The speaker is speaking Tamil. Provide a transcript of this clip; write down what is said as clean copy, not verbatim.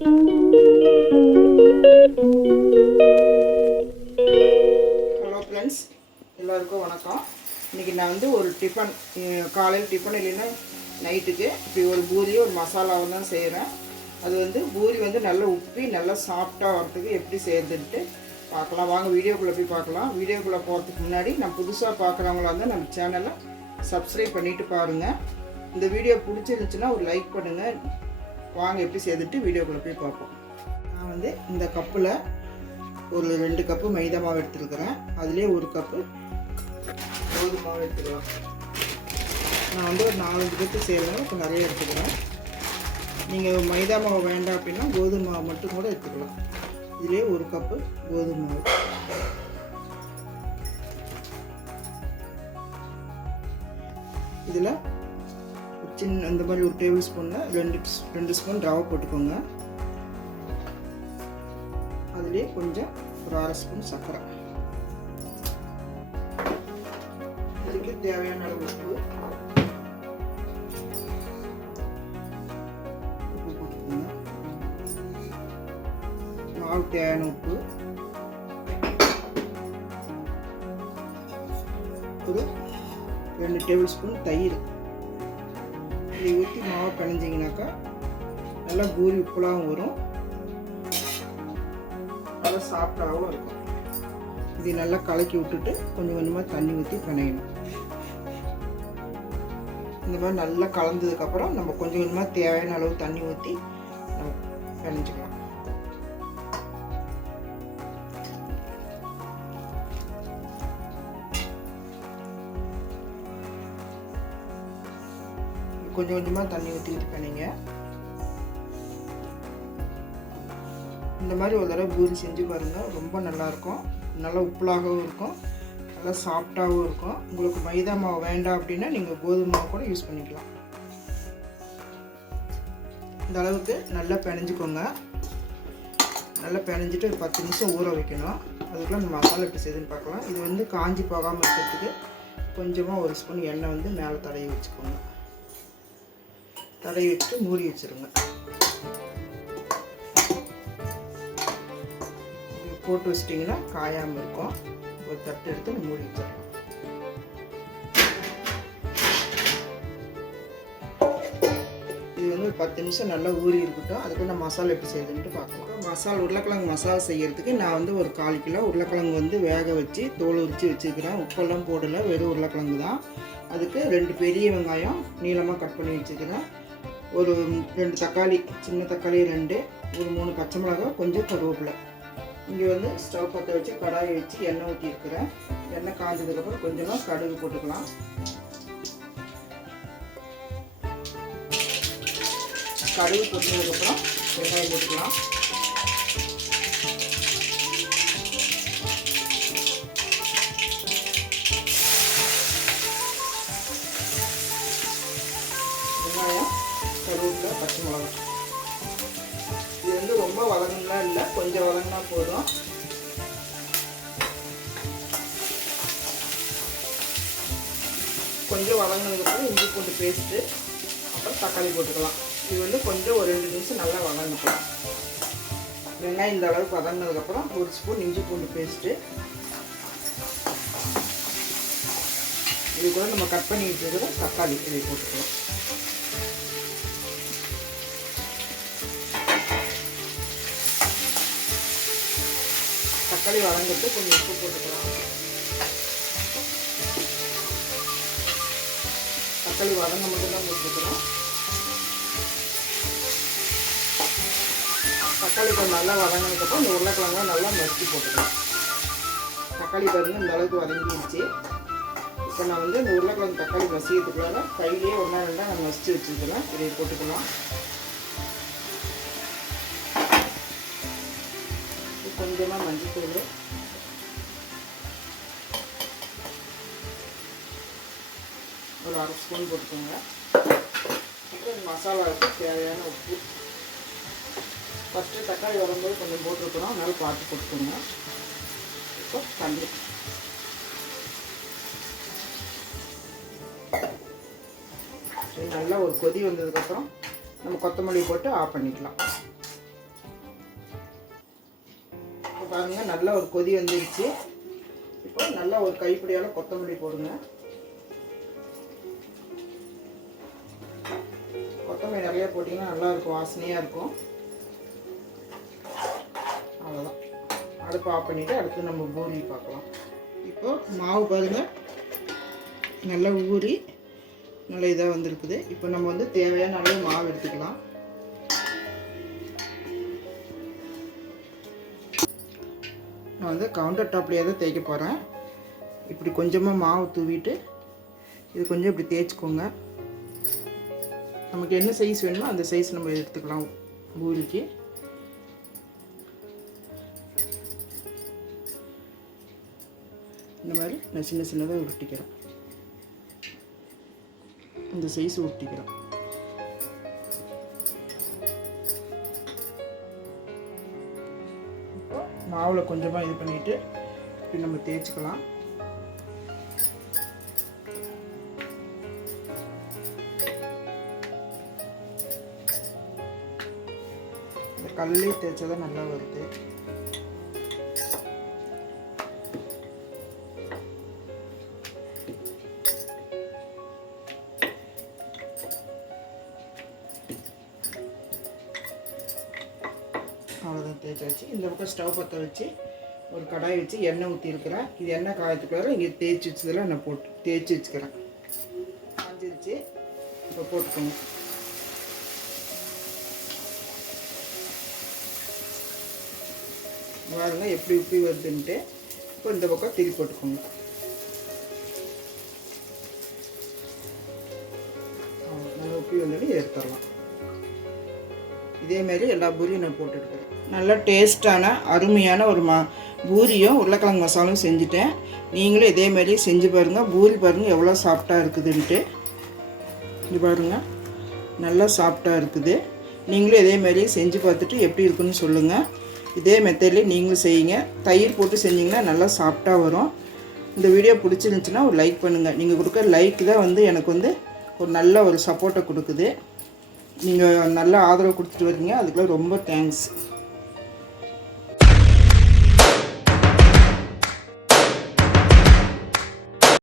ஹலோ ஃப்ரெண்ட்ஸ், எல்லோருக்கும் வணக்கம். இன்றைக்கி நான் வந்து ஒரு டிஃபன், காலையில் டிஃபன் இல்லைன்னா நைட்டுக்கு இப்படி ஒரு பூரி ஒரு மசாலாவும் தான் செய்கிறேன். அது வந்து பூரி வந்து நல்லா உப்பி நல்லா சாஃப்டாக வரத்துக்கு எப்படி செய்யறதுன்ட்டு பார்க்கலாம். வாங்க வீடியோக்குள்ளே போய் பார்க்கலாம். வீடியோக்குள்ளே போகிறதுக்கு முன்னாடி நான் புதுசாக பார்க்குறவங்களா இருந்தால் நம்ம சேனலை சப்ஸ்கிரைப் பண்ணிவிட்டு பாருங்கள். இந்த வீடியோ பிடிச்சிருந்துச்சுன்னா ஒரு லைக் பண்ணுங்கள். வாங்க எப்படி செய்துட்டு வீடியோக்குள்ளே போய் பார்ப்போம். நான் வந்து இந்த கப்பில் ஒரு 2 கப்பு மைதா மாவு எடுத்துருக்கிறேன். அதுலேயே 1 கப்பு கோதுமை மாவு எடுத்துக்கலாம். நான் வந்து ஒரு 4-5 பேருக்கு செய்கிறேன், இப்போ நிறைய எடுத்துக்கிறேன். நீங்கள் மைதா மாவு வேண்டாம் அப்படின்னா கோதுமை மாவு மட்டும் கூட எடுத்துக்கலாம். இதுலேயே 1 கப்பு கோதுமை மாவு. இதில் சின்ன இந்த மாதிரி ஒரு டேபிள் ஸ்பூனில் 2 ஸ்பூன் ரவை போட்டுக்கோங்க. அதுலேயே கொஞ்சம் ஒரு 1/2 ஸ்பூன் சர்க்கரை. இதுக்கு தேவையான அளவு உப்பு போட்டுக்கோங்க. மாவு தேவையான உப்பு, ஒரு 2 டேபிள் ஸ்பூன் தயிர். இதை ஊற்றி மாவை பிணைஞ்சிங்கனாக்கா நல்லா பூரி உப்புலாகவும் வரும், நல்லா சாஃப்டாகவும் இருக்கும். இது நல்லா கலக்கி விட்டுட்டு கொஞ்சம் கொஞ்சமாக தண்ணி ஊற்றி பிணையணும். இந்த மாதிரி நல்லா கலந்ததுக்கப்புறம் நம்ம கொஞ்சம் கொஞ்சமாக தேவையான அளவு தண்ணி ஊற்றி நம்ம பிணைஞ்சிக்கலாம். கொஞ்சம் கொஞ்சமாக தண்ணி ஊற்றி பிணைங்க. இந்த மாதிரி ஒரு தடவை பூரி செஞ்சு பாருங்கள், ரொம்ப நல்லாயிருக்கும். நல்லா உப்புலாகவும் இருக்கும், நல்லா சாஃப்டாகவும் இருக்கும். உங்களுக்கு மைதா மாவு வேண்டாம் அப்படின்னா நீங்கள் கோதுமை மாவு கூட யூஸ் பண்ணிக்கலாம். இந்த அளவுக்கு நல்லா பிணைஞ்சிக்கோங்க. நல்லா பிணைஞ்சிட்டு ஒரு 10 நிமிஷம் ஊற வைக்கணும். அதுக்குள்ளே இந்த மசாலா எப்படி செய்யுதுன்னு பார்க்கலாம். இது வந்து காஞ்சி போகாமல் இருக்கிறதுக்கு கொஞ்சமாக 1 ஸ்பூன் எண்ணெய் வந்து மேலே தடவி வச்சுக்கோங்க. தடவி வச்சுட்டு மூடி வச்சுருங்க. போட்டு வச்சிட்டிங்கன்னா காயாமல் இருக்கும். ஒரு தட்டு எடுத்து மூடி வச்சிடலாம். இது வந்து ஒரு 10 நிமிஷம் நல்லா ஊறி இருக்கட்டும். அதுக்கு நான் மசாலா எப்படி செய்யுதுன்ட்டு பார்க்கலாம். உருளைக்கிழங்கு மசாலா செய்யறதுக்கு நான் வந்து ஒரு 1/4 கிலோ உருளைக்கிழங்கு வந்து வேக வச்சு தோல் உரித்து வச்சுக்கிறேன். உப்பெல்லாம் போடலை, வெறும் உருளைக்கிழங்கு தான். அதுக்கு 2 பெரிய வெங்காயம் நீளமாக கட் பண்ணி வச்சுக்கிறேன். ஒரு 2 தக்காளி, சின்ன தக்காளி 2, ஒரு 3 பச்சை மிளகாய், கொஞ்சம் கருவேப்பிலை. இங்கே வந்து ஸ்டவ் பற்ற வச்சு கடாயை வச்சு எண்ணெய் ஊற்றிருக்கிறேன். எண்ணெய் காஞ்சதுக்கப்புறம் கொஞ்சமாக கடுகு போட்டுக்கலாம். கடுகு போட்டதுக்கப்புறம் வெங்காயம் போட்டுக்கலாம். வெங்காயம், கருவேப்பிலை, பச்சை மிளகாய். இது வந்து ரொம்ப வதங்கலாம் இல்லை, கொஞ்சம் வதங்கினா போதும். கொஞ்சம் வதங்கினதுக்கப்புறம் இஞ்சி பூண்டு பேஸ்ட்டு, அப்புறம் தக்காளி போட்டுக்கலாம். இது வந்து கொஞ்சம் ஒரு 2 நிமிஷம் நல்லா வதங்கிக்கலாம். வெங்காயம் இந்த அளவுக்கு வதங்கினதுக்கப்புறம் 1 ஸ்பூன் இஞ்சி பூண்டு பேஸ்ட்டு, இது கூட நம்ம கட் பண்ணி வச்சுருக்கிற தக்காளி இதை போட்டுக்கலாம். தக்காளி வதங்கிட்டு கொஞ்சம் உப்பு போட்டுக்கலாம். தக்காளி வதங்க மட்டும்தான் போட்டுக்கிறோம். தக்காளி கொஞ்சம் நல்லா வதங்கினதுக்கப்புறம் இந்த உருளைக்கிழங்கை நல்லா நசுக்கி போட்டுக்கலாம். தக்காளி பாருங்க இந்த அளவுக்கு வதங்கிடுச்சு. இப்போ நான் வந்து இந்த உருளைக்கிழங்கு தக்காளி மசிக்கிறதுக்குள்ளார கையிலேயே 1-2 நான் மசிச்சு வச்சுருக்கிறேன். இதை போட்டுக்கலாம். கொஞ்சமாக மஞ்சள், ஒரு 1/2 ஸ்பூன் போட்டுக்கோங்க. அப்புறம் மசாலாவுக்கு தேவையான உப்பு. ஃபஸ்ட்டு தக்காளி வரும்போது கொஞ்சம் போட்டிருக்கிறோம், அதனால பார்த்து போட்டுக்கோங்க. இப்போ தண்ணி, நல்லா ஒரு கொதி வந்ததுக்கப்புறம் நம்ம கொத்தமல்லி போட்டு ஆஃப் பண்ணிக்கலாம். பாருங்கள் நல்லா ஒரு கொதி வந்துருச்சு. இப்போ நல்லா ஒரு கைப்பிடியால் கொத்தமல்லி போடுங்க. கொத்தமல்லி நிறையா போட்டிங்கன்னா நல்லாயிருக்கும், வாசனையாக இருக்கும். அவ்வளோதான். அடுப்பு ஆஃப் பண்ணிவிட்டு அடுத்து நம்ம பூரி பார்க்கலாம். இப்போ மாவு பாருங்கள் நல்லா ஊறி நல்லா இதாக வந்துருக்குது. இப்போ நம்ம வந்து தேவையான அளவு மாவு எடுத்துக்கலாம். நான் வந்து கவுண்டர் டாப்லேயே தான் தேய்க்க போகிறேன். இப்படி கொஞ்சமாக மாவு தூவிட்டு இது கொஞ்சம் இப்படி தேய்ச்சிக்கோங்க. நமக்கு என்ன சைஸ் வேணுமோ அந்த சைஸ் நம்ம எடுத்துக்கலாம். பூரிக்கு இந்த மாதிரி நான் சின்ன சின்னதாக உருட்டிக்கிறேன். இந்த சைஸ் உருட்டிக்கிறேன். இப்போ மாவில் கொஞ்சமாக இது பண்ணிவிட்டு இப்படி நம்ம தேய்ச்சிக்கலாம். இந்த கல்லே தேய்ச்சா தான் நல்லா வருது. அவ்வளோதான், தேய்ச்சாச்சு. இந்த பக்கம் ஸ்டவ் பற்ற வச்சு ஒரு கடாய் வச்சு எண்ணெய் ஊற்றிருக்கிறேன். இது எண்ணெய் காயத்துக்குள்ள இங்கே தேய்ச்சி வச்சதில் நான் போட்டு தேய்ச்சி வச்சுக்கிறேன். காஞ்சிருச்சு. இப்போ போட்டுக்கோங்க. பாருங்க எப்படி உப்பி வருதுன்ட்டு. இப்போ இந்த பக்கம் திருப்பி போட்டுக்கோங்க. நல்லா உப்பி வந்தோடனே எடுத்துடலாம். இதேமாரி எல்லா பூரியும் நான் போட்டுருக்கேன். நல்லா டேஸ்ட்டான அருமையான ஒரு பூரியும் உருளைக்கிழங்கு மசாலும் செஞ்சுட்டேன். நீங்களும் இதேமாரி செஞ்சு பாருங்கள். பூரி பாருங்கள் எவ்வளோ சாஃப்டாக இருக்குதுன்ட்டு. இது பாருங்கள் நல்லா சாஃப்டாக இருக்குது. நீங்களும் இதேமாரி செஞ்சு பார்த்துட்டு எப்படி இருக்குன்னு சொல்லுங்கள். இதே மெத்தட்லேயே நீங்களும் செய்யுங்க. தயிர் போட்டு செஞ்சிங்கன்னா நல்லா சாஃப்டாக வரும். இந்த வீடியோ பிடிச்சிருந்துச்சின்னா ஒரு லைக் பண்ணுங்கள். நீங்கள் கொடுக்குற லைக் தான் வந்து எனக்கு வந்து ஒரு நல்ல ஒரு சப்போர்ட்டை கொடுக்குது. நீங்கள் நல்ல ஆதரவு கொடுத்துட்டு வரீங்க. அதுக்கெல்லாம் ரொம்ப தேங்க்ஸ்.